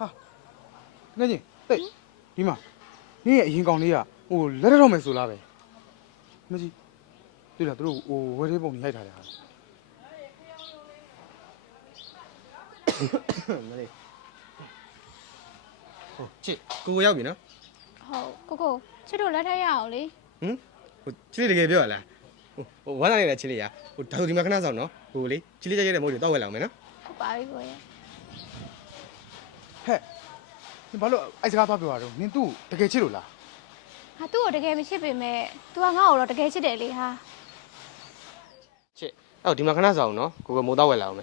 哈，那你对，你嘛，你也应讲你啊，我来得到没数啦呗？没事，对了，都是我这帮你害他的。没得。哦，这哥要不呢？ကိုချစ်တို့လက်ထက်ရအောင်လေ 嗯，我这里给表了。我哪里来这里呀？我大头你妈看那上喏，我嘞，这里在这里没得到位了没呢？ ဟုတ်ပါပြီကိုရဲ့ 嘿，你把路爱这个发表啊？你都大概去了啦？ ငါသူ့ကိုတကယ်မချစ်ပေမဲ့ तू ကငါ့ကိုတော့တကယ်ချစ်တယ်လေဟာ 这，哦，你妈看那上喏，哥哥没到位了没？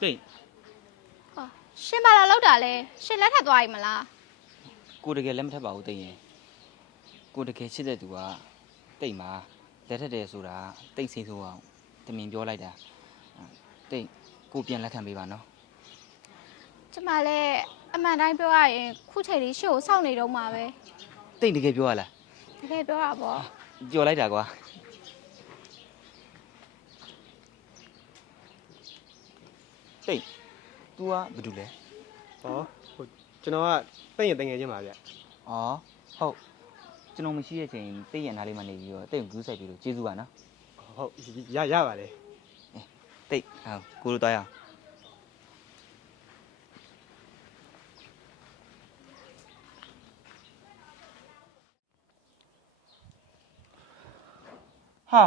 对。 ဟာရှင်ပါလာလောက်တာလဲရှင်လက်ထက်သွားပြီမလား ကိုတကယ်လက်မထပ်ပါဘူးတိတ်ရင်ကိုတကယ်ချစ်တဲ့သူကတိတ်မှာလက်ထက်တယ်ဆိုတာတိတ်ဆင်းဆိုအောင်တမင်ပြောလိုက်တာတိတ်ကိုပြန်လက်ခံပေးပါနော် ကျမလည်းအမှန်တိုင်းပြောရရင်ခုချိန်လေးရှေ့ကိုစောင့်နေတော့မှာပဲ တိတ်တကယ်ပြောရလား တကယ်ပြောတာပေါ့ ပြောလိုက်တာကွာတိတ် तू ကဘာလုပ်လဲ 哦，ကျွန်တော်ကတင့်ရတငယ်ချင်းပါဗျ ဩဟုတ်ကျွန်တော်မရှိတဲ့ချိန်တိတ်ရနားလေးမှနေပြီးတော့တိတ်ကိုကူးဆိုင်ပြီးလို့ကျေးဇူးပါနော် ဟုတ်ရပါလေ တိတ်ကိုလိုတော့ရအောင်ဟာ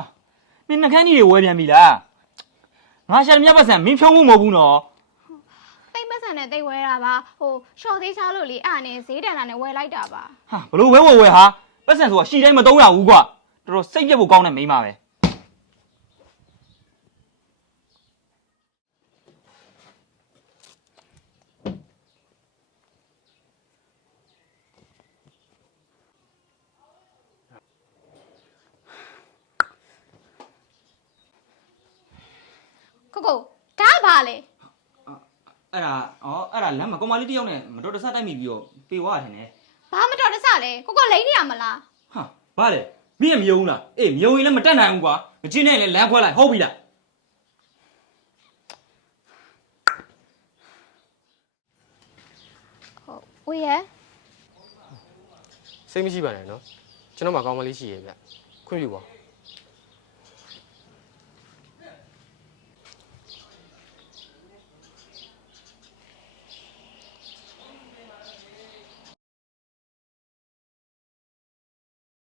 မင်းနှကန်းကြီးတွေဝဲပြန်ပြီလားငါရှာမြတ်ပတ်စံမင်းဖြုံးမှုမဟုတ်ဘူးနော် တိတ်ပတ်စံနဲ့တိတ်ဝဲတာပါဟိုရှော့သေးချလို့လေအဲ့နဲ့ဈေးတန်တာနဲ့ဝဲလိုက်တာပါ ဟာဘလို့ဝဲဟာပတ်စံဆိုတာရှီတိုင်းမသုံးရဘူးကွာတော်တော်စိတ်ပြတ်ဖို့ကောင်းတဲ့မိန်းမပဲ ကိုဒါကဘာလဲ အဲ့ဒါလမ်းမှာကောင်မလေးတယောက်နဲ့မတော်တဆတိုက်မိပြီးတော့ပေဝါထင်တယ် ဘာမတော်တဆလဲကိုလိမ့်နေရမလား ဟာဘာလဲမင်းကမယုံဘူးလားအေးမယုံရင်လည်းမတက်နိုင်ဘူးကွာမချင်းနဲ့လည်းလမ်းခွဲလိုက်ဟုတ်ပြီလား ဟုတ်ဝေးရဲ့ စိတ်မရှိပါနဲ့နော်ကျွန်တော်မှကောင်းမလေးရှိရဲ့ဗျခွင့်ပြုပါ